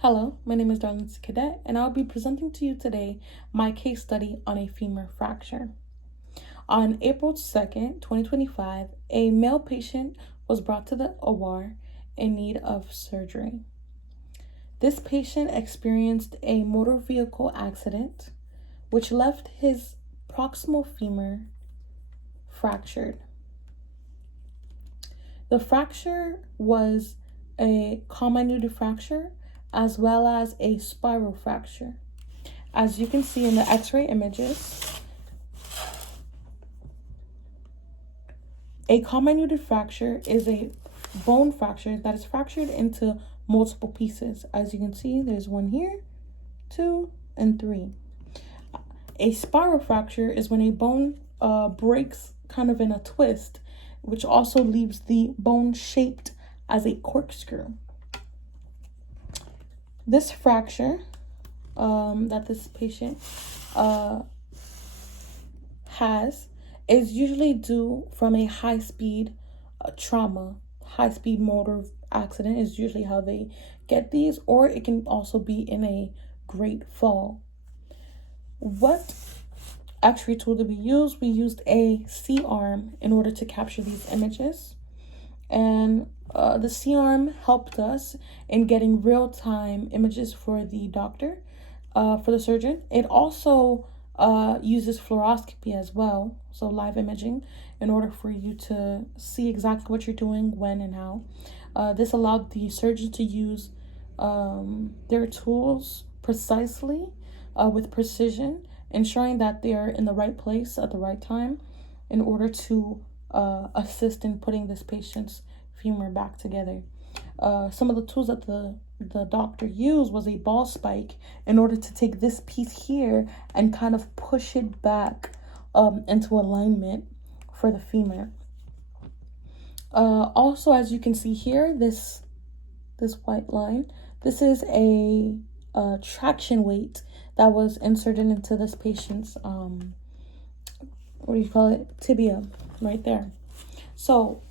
Hello, my name is Darlene Cadet, and I'll be presenting to you today my case study on a femur fracture. On April 2nd, 2025, a male patient was brought to the OR in need of surgery. This patient experienced a motor vehicle accident, which left his proximal femur fractured. The fracture was a comminuted fracture as well as a spiral fracture. As you can see in the x-ray images, a comminuted fracture is a bone fracture that is fractured into multiple pieces. As you can see, there's one here, 2, and 3. A spiral fracture is when a bone breaks kind of in a twist, which also leaves the bone shaped as a corkscrew. This fracture that this patient has is usually due from a high-speed trauma. High-speed motor accident is usually how they get these, or it can also be in a great fall. What X-ray tool did we use? We used a C-arm in order to capture these images. And the C-arm helped us in getting real-time images for the doctor, for the surgeon. It also uses fluoroscopy as well, so live imaging, in order for you to see exactly what you're doing, when, and how. This allowed the surgeon to use their tools precisely, with precision, ensuring that they are in the right place at the right time in order to assist in putting this patient's femur back together. Some of the tools that the doctor used was a ball spike in order to take this piece here and kind of push it back into alignment for the femur. Also, as you can see here, this white line, this is a traction weight that was inserted into this patient's tibia right there. So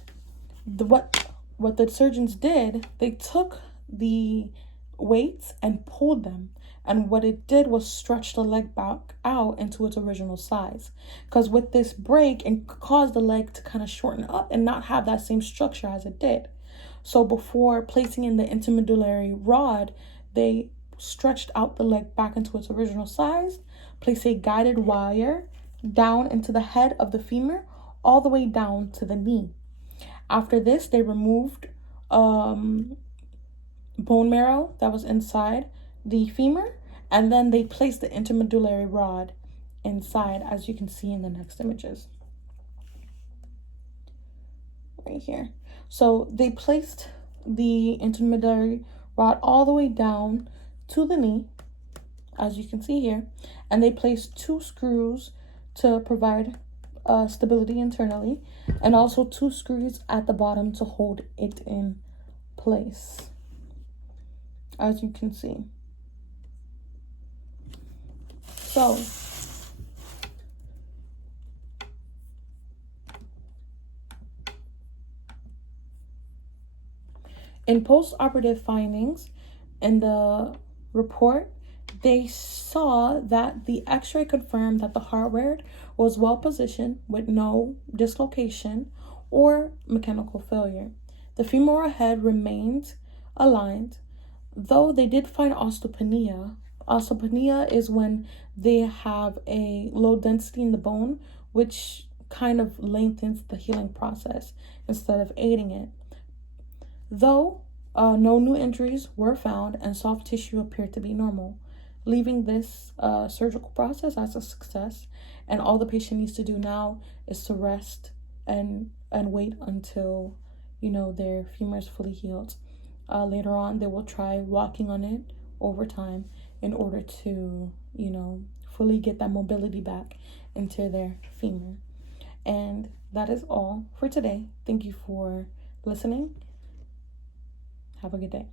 what the surgeons did, they took the weights and pulled them, and what it did was stretch the leg back out into its original size, because with this break, it caused the leg to kind of shorten up and not have that same structure as it did. So before placing in the intermedullary rod, they stretched out the leg back into its original size, place a guided wire down into the head of the femur all the way down to the knee. After this, they removed bone marrow that was inside the femur, and then they placed the intermedullary rod inside, as you can see in the next images right here. So they placed the intermedullary rod all the way down to the knee, as you can see here, and they placed 2 screws to provide stability internally, and also 2 screws at the bottom to hold it in place, as you can see. So in post-operative findings in the report, they saw that the x-ray confirmed that the hardware was well positioned with no dislocation or mechanical failure. The femoral head remained aligned, though they did find osteopenia. Osteopenia is when they have a low density in the bone, which kind of lengthens the healing process instead of aiding it. Though no new injuries were found and soft tissue appeared to be normal, leaving this surgical process as a success. And all the patient needs to do now is to rest and wait until, their femur is fully healed. Later on, they will try walking on it over time in order to, fully get that mobility back into their femur. And that is all for today. Thank you for listening. Have a good day.